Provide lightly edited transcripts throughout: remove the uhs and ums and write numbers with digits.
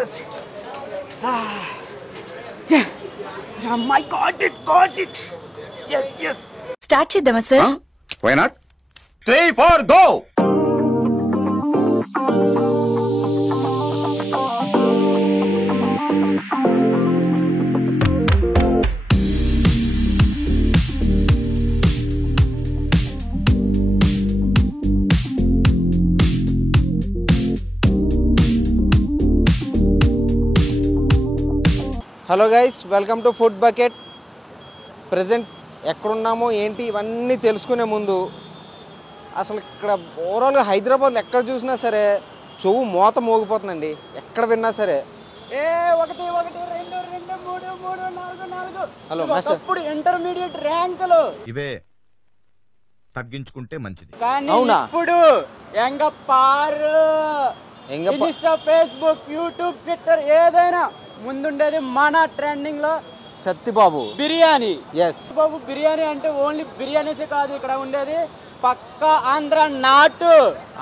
yes. Yeah, my got it. Yes. Start చేద్దామా sir? Why not? 3, 4, go! Hello guys, welcome to Food Bucket. Present ఎక్కడున్నామో ఏంటి ఇవన్నీ తెలుసుకునే ముందు అసలు ఇక్కడ ఓవరాల్గా హైదరాబాద్లో ఎక్కడ చూసినా సరే చెవు మోత మోగిపోతుందండి. ఎక్కడ విన్నా సరే 1 2 2 3 3 4 4. హలో మాస్టర్, ఇప్పుడు ఇంటర్మీడియట్ ర్యాంకులు ఇవే తగ్గించుకుంటే మంచిది. అవునా? ఇప్పుడు ఇన్స్టా, ఫేస్బుక్, యూట్యూబ్, ట్విట్టర్ ఏదైనా ముందుండేది మన ట్రెండింగ్ లో సత్తిబాబు బిర్యానీ. ఎస్ బాబు బిర్యానీ అంటే ఓన్లీ బిర్యానీసే కాదు, ఇక్కడ ఉండేది పక్కా ఆంధ్ర నాటు.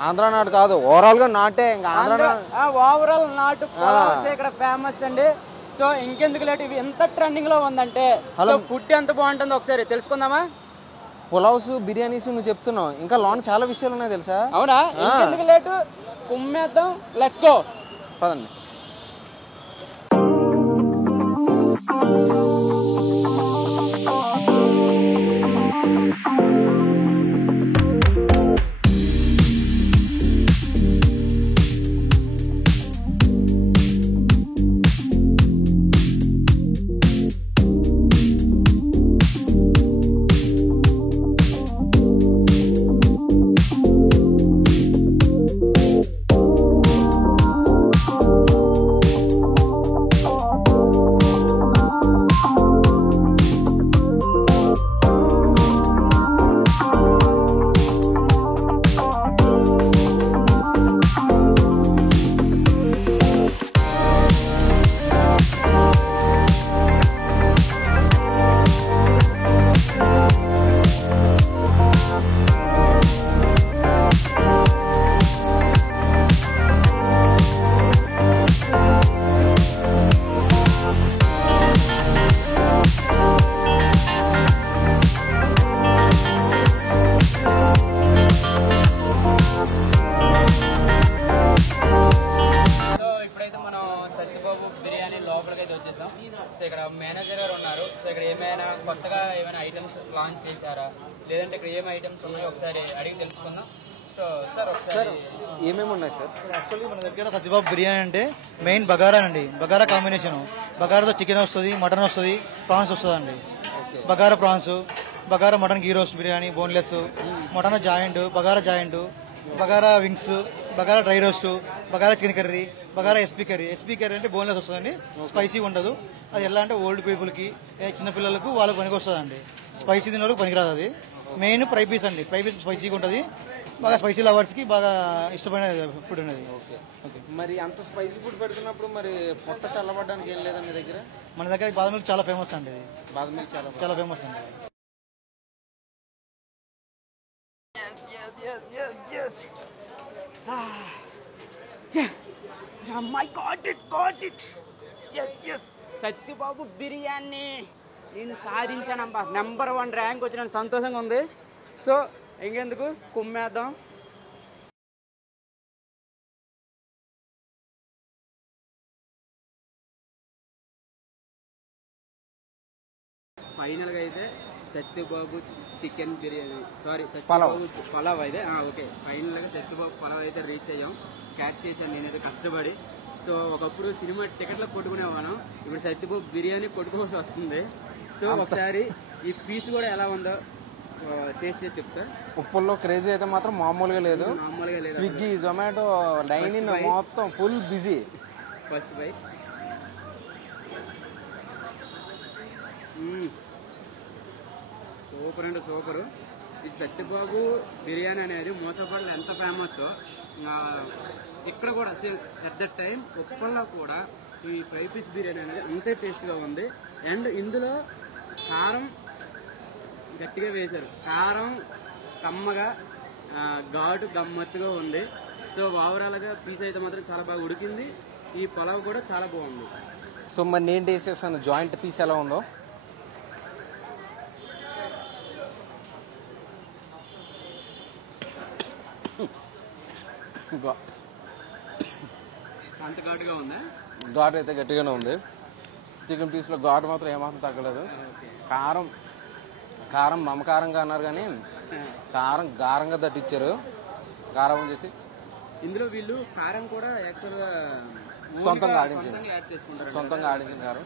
ఆంధ్ర నాటు కాదు, ఓవరాల్ గా నాటే. ఇంకా ఓవరాల్ నాటు ఇక్కడ ఫేమస్ అండి. సో ఇంకెందుకు లేట్, ఇవి ఎంత ట్రెండింగ్ లో ఉందంటే ఫుడ్ ఎంత బాగుంటుందో ఒకసారి తెలుసుకుందామా? పులావ్స్, బిర్యానీస్ నువ్వు చెప్తున్నావు, ఇంకా లోన్ చాలా విషయాలు ఉన్నాయి తెలుసా? అవునా? ఇంకెందుకు లేటు, కుమ్మేద్దాం, లెట్స్ గో. పదండి. సో ఇక్కడ మేనేజర్ గారు ఉన్నారు. సో ఇక్కడ ఏమైనా కొత్తగా ఏమైనా ఐటమ్స్ లాంచ్ చేశారా, లేదంటే ఇక్కడ ఏమైనా ఐటమ్స్ ఉన్నాయో ఒకసారి అడిగి తెలుసుకుందాం. సో సార్ ఒకసారి ఏమేమి ఉన్నాయి సార్? యాక్చువల్లీ మన దగ్గర సత్యబాబు బిర్యానీ అంటే మెయిన్ బగారా అండి. బగారా కాంబినేషన్, బగారాతో చికెన్ వస్తుంది, మటన్ వస్తుంది, ప్రాన్స్ వస్తుంది అండి. Bagara prawns, bagara mutton ghee roast biryani, boneless, mutton joint, bagara joint, bagara wings, bagara dry roast, bagara chicken curry, bagara SP curry. SP curry అంటే బోన్లెస్ వస్తుందండి, స్పైసీ ఉండదు. అది ఎలా అంటే ఓల్డ్ పీపుల్కి, చిన్నపిల్లలకు వాళ్ళకి పనికి వస్తుందండి. స్పైసీ తిన్న వాళ్ళకి పనికిరాదు. అది మెయిన్ ఫ్రై పీస్ అండి. ఫ్రై పీస్ స్పైసీగా ఉంటుంది, బాగా స్పైసీ లవర్స్కి బాగా ఇష్టమైన ఫుడ్ అనేది. ఓకే. మరి అంత స్పైసీ ఫుడ్ పెడుతున్నప్పుడు మరి పొట్ట చల్లబడడానికి ఏం లేదా మీ దగ్గర? మన దగ్గర బాదం మిల్క్ చాలా ఫేమస్ అండి. ఇది బాదం మిల్క్ చాలా ఫేమస్ అండి. My got it. Satyababu biryani నేను సాధించానబ్బా, నెంబర్ 1 ర్యాంక్ వచ్చిన సంతోషంగా ఉంది. సో ఇంకెందుకు, కుమ్మేద్దాం. ఫైనల్గా అయితే సత్యబాబు చికెన్ బిర్యానీ, సత్యబాబు పలావ్ అయితే ఓకే, ఫైనల్గా సత్యబాబు పలావ్ అయితే రీచ్ అయ్యాం. క్యాచ్ చేశాను నేనైతే కష్టపడి. సో ఒకప్పుడు సినిమా టికెట్లో కొట్టుకునేవాను, ఇప్పుడు సత్యబాబు బిర్యానీ కొట్టుకోవాల్సి వస్తుంది. సో ఒకసారి ఈ పీస్ కూడా ఎలా ఉందో టేస్ట్ చేసి చెప్తా. ఉప్పుల్లో క్రేజీ అయితే మాత్రం మామూలుగా లేదు. స్విగ్గీ, జొమాటో, డైనింగ్ మొత్తం full busy. First bite. Super అంటే సూపరు. ఈ సత్యబాబు బిర్యానీ అనేది మోసపల్లి ఎంత ఫేమస్, ఇక్కడ కూడా అట్ దట్ టైం ఉప్పల్లో కూడా ఈ ఫ్రై పీస్ బిర్యానీ అనేది అంతే టేస్ట్గా ఉంది. అండ్ ఇందులో కారం గట్టిగా వేశారు, కారం కమ్మగా, ఘాటు గమ్మత్తుగా ఉంది. సో ఓవరాల్గా పీస్ అయితే మాత్రం చాలా బాగా ఉడికింది. ఈ పలావ్ కూడా చాలా బాగుంది. సో మరి నేను టేస్ట్ చేస్తాను జాయింట్ పీస్ ఎలా ఉందో. అంత ఘాటుగా ఉందా? ఘాటు అయితే గట్టిగానే ఉంది. చికెన్ పీస్లో ఘాటు మాత్రం ఏమాత్రం తగ్గలేదు. కారం కారం మమకారంగా అన్నారు కానీ కారం గారంగా దట్టించారు. కారం చేసి ఇందులో వీళ్ళు కారం కూడా యాక్చువల్గా సొంతంగా యాడ్ చేసుకుంటారు. సొంతంగా ఆడించిన కారం.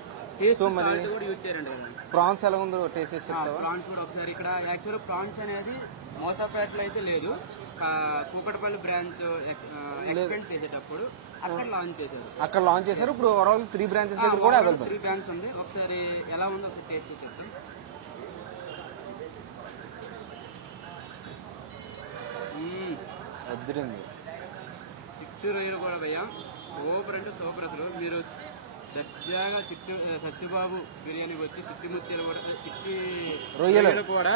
సో మరి కూడా యూజ్ చేయండి కదా. ప్రాన్స్ ఎలా ఉందో టేస్ట్ చేసి చెప్తావా? ప్రాన్స్ కూడా ఒకసారి ఇక్కడ యాక్చువల్ ప్రాన్స్ అనేది మోసాపేటలో అయితే లేదు, కూకట్పల్లి బ్రాంచ్ ఎక్స్టెండ్ చేసేటప్పుడు అక్కడ లాంచ్ చేశారు. ఇప్పుడు ఓవరాల్ 3 బ్రాంచెస్ దగ్గర కూడా అవైలబుల్. 3 బ్రాంచ్ ఉంది. ఒకసారి ఎలా ఉందో ఒకసారి టేస్ట్ చేసి చెప్తాం. వద్దురింది. చిట్టు రొయ్యలు కూడా భయ్యా సూపర్ అంటే సూపర్. అసలు మీరు దర్జాగా సత్యబాబు బిర్యానీకి వచ్చి చిట్టి రొయ్యలు కూడా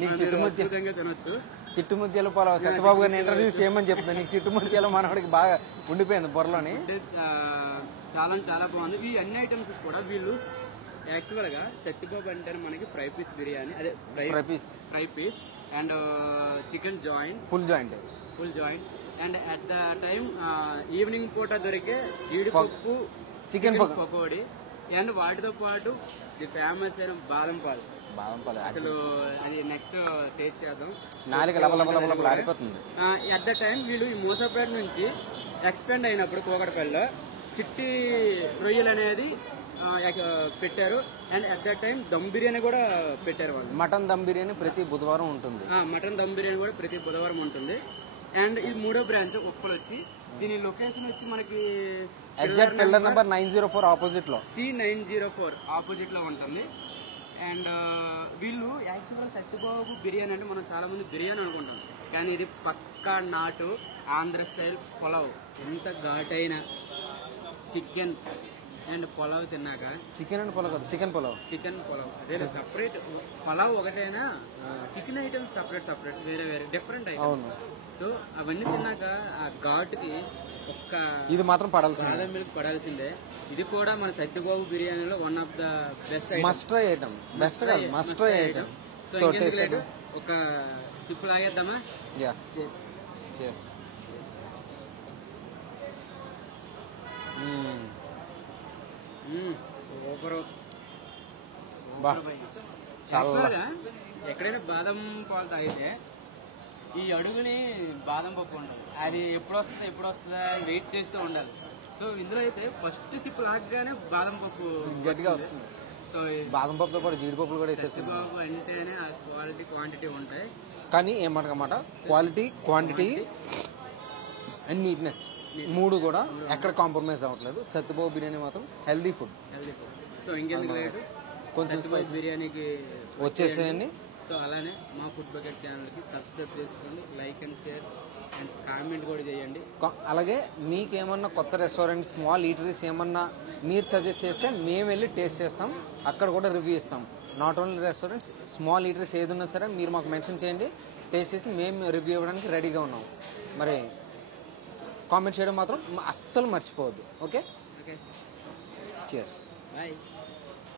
నీకు అద్భుతంగా తినొచ్చు. చిట్టుముత్యాల పొలం సత్యబాబు గారిని ఇంటర్వ్యూ చేయమని చెప్తాను. నీకు చిట్టుముత్యాల మనవాడికి బాగా ఉండిపోయింది బుర్రలోని. చాలా చాలా బాగుంది. ఈ అన్ని ఐటమ్స్ కూడా వీళ్ళు యాక్చువల్గా సత్యబాబు అంటే మనకి ఫ్రై పీస్ బిర్యానీ, అదే fry piece and chicken joint, full joint and at the time evening పూట దొరికే జీడిపప్పు చికెన్ పకోడీ అండ్ వాటితో పాటు ది ఫేమస్ అయిన బాదం పాలు. అసలు అది నెక్స్ట్ టేస్ట్ చేద్దాం. అట్ ద టైం వీళ్ళు ఈ మూసాపేట నుంచి ఎక్స్పెండ్ అయినప్పుడు కూకట్పల్లిలో చిట్టి రొయ్యలు అనేది పెట్టారు. And at the time dum biryani కూడా పెట్టారు వాళ్ళు. మటన్ దమ్ బిర్యానీ ప్రతి బుధవారం ఉంటుంది. మటన్ దమ్ బిర్యానీ కూడా ప్రతి బుధవారం ఉంటుంది. అండ్ ఇది 3వ బ్రాంచ్ ఉప్పల్ వచ్చి, దీని లొకేషన్ వచ్చి మనకి ఎగ్జాక్ట్ పిల్లర్ నెంబర్ 904 ఆపోజిట్ లో, C904 ఆపోజిట్ లో ఉంటుంది. అండ్ వీళ్ళు యాక్చువల్గా సత్యబాబు బిర్యానీ అంటే మనం చాలా మంది బిర్యానీ అనుకుంటాం, కానీ ఇది పక్కా నాటు ఆంధ్ర స్టైల్ పులావ్. ఎంత ఘాటైన చికెన్ అండ్ పులావ్ తిన్నాక చికెన్ పులావ్ అదే సపరేట్ పులావ్ ఒకటైనా చికెన్ ఐటమ్స్ సపరేట్ వేరే డిఫరెంట్ ఐటమ్స్. సో అవన్నీ తిన్నాక ఆ ఘాటుకి ఒక్క ఇది మాత్రం పడాల్సిందే, మిల్క్ పడాల్సిందే. ఇది కూడా మన సత్యబాబు బిర్యానీలో one of the best must try item. So ఒక సిప్ తాగేద్దామా? సూపర్. ఎక్కడైనా బాదం పాలు తాగితే ఈ అడుగుని బాదం పప్పు ఉంటుంది, అది ఎప్పుడు వస్తుందా వెయిట్ చేస్తూ ఉండాలి. సో ఇందులో అయితే ఫస్ట్ సిప్ లాగానే బాదం పప్పు గట్టిగా వస్తుంది. సో బాదం పప్పుతో పాటు జీడిపప్పులు కూడా సత్యబాబు అంటేనే ఆ క్వాలిటీ క్వాంటిటీ ఉంటాయి. కానీ ఏమంటమాట క్వాలిటీ, క్వాంటిటీ అండ్ నీట్నెస్ 3 కూడా ఎక్కడ కాంప్రమైజ్ అవ్వట్లేదు. సత్యబాబు బిర్యానీ మాత్రం హెల్దీ ఫుడ్. సో ఇంకెందుకు లేటు, కొంచెం స్పైస్ బిర్యానీకి వచ్చేసేయండి. సో అలానే మా ఫుడ్ బకెట్ ఛానల్కి సబ్స్క్రైబ్ చేసుకోండి, like and share and comment కూడా చేయండి. అలాగే మీకేమన్నా కొత్త రెస్టారెంట్, స్మాల్ ఈటరీస్ ఏమన్నా మీరు సజెస్ట్ చేస్తే మేము వెళ్ళి టేస్ట్ చేస్తాం, అక్కడ కూడా రివ్యూ ఇస్తాం. Not only restaurants, small eateries ఏది ఉన్నా సరే మీరు మాకు మెన్షన్ చేయండి, టేస్ట్ చేసి మేము రివ్యూ ఇవ్వడానికి రెడీగా ఉన్నాం. మరి కామెంట్ చేయడం మాత్రం అస్సలు మర్చిపోవద్దు. Okay, okay, cheers. బాయ్.